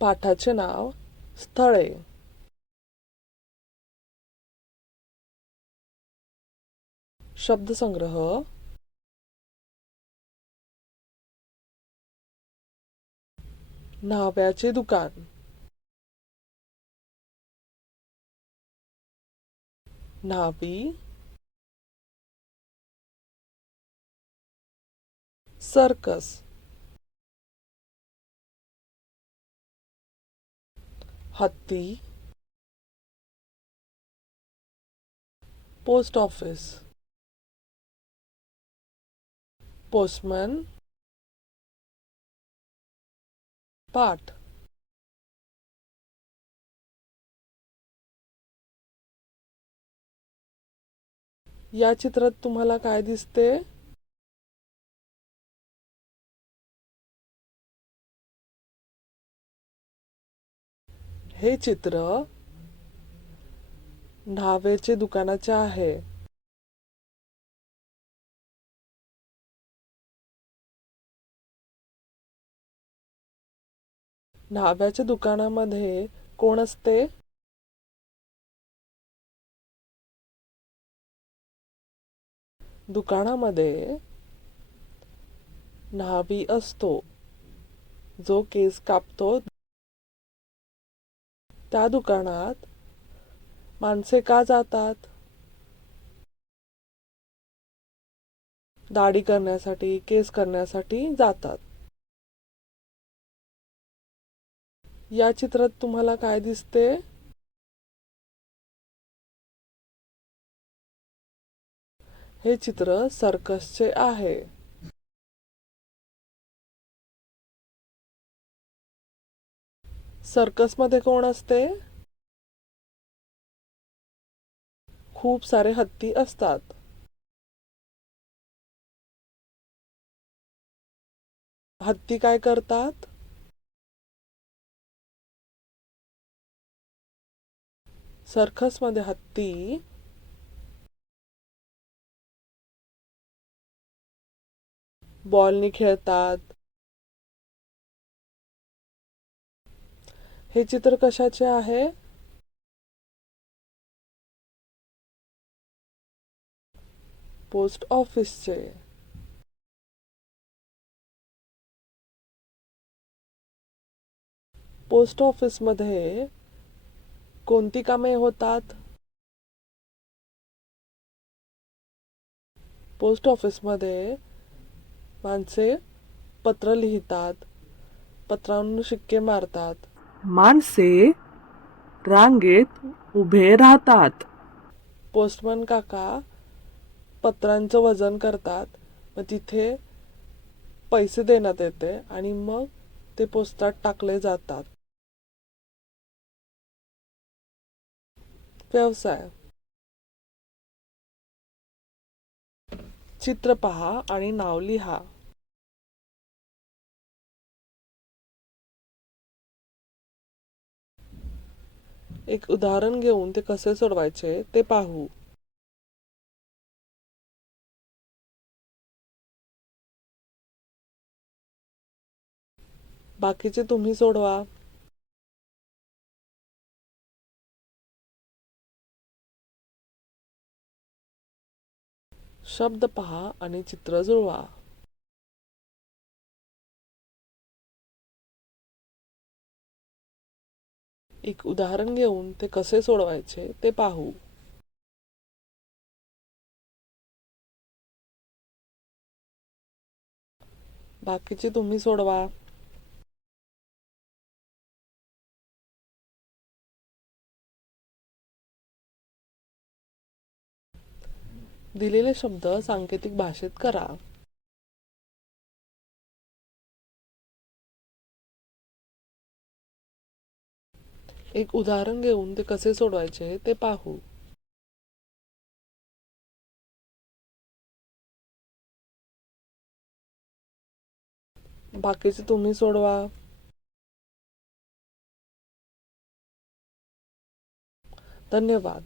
पाठाचे नाव स्थळे. शब्दसंग्रह. न्हाव्याचे दुकान. न्हावी. सर्कस. हत्ती. Post office. पोस्टमन. पाठ. या चित्रात तुम्हाला काय दिसते? हे चित्र न्हावेचे दुकानाचे आहे. न्हाव्याच्या दुकानामध्ये कोण असते? दुकानामध्ये न्हावी असतो, जो केस कापतो. त्या दुकानात माणसे का जातात? दाढी करण्यासाठी, केस करण्यासाठी जातात. या चित्रात तुम्हाला काय दिसते? हे चित्र सर्कसचे आहे. सर्कसमध्ये कोण असते? खूप सारे हत्ती असतात. हत्ती काय करतात? सर्कसमध्ये हत्ती बॉलनी खेळतात. हे चित्र कशाचे आहे? पोस्ट ऑफिसचे. पोस्ट ऑफिसमध्ये कोणती कामे होतात? पोस्ट ऑफिसमध्ये माणसे पत्र लिहितात, पत्रांवर शिक्के मारतात. माणसे रांगेत उभे राहतात. पोस्टमन काका पत्रांचं वजन करतात, मग तिथे पैसे देण्यात येते आणि मग ते पोस्टात टाकले जातात. व्यवसाय. चित्र पहा आणि नाव लिहा. एक उदाहरण घेऊन ते कसे सोडवायचे ते पाहू. बाकीचे तुम्ही सोडवा. शब्द पहा आणि चित्र जुळवा. एक उदाहरण घेऊन ते कसे सोडवायचे ते पाहू. बाकीचे तुम्ही सोडवा. दिलेले शब्द सांकेतिक भाषेत करा. एक उदाहरण घेऊन ते कसे सोडवायचे ते पाहू. बाकीचे तुम्ही सोडवा. धन्यवाद.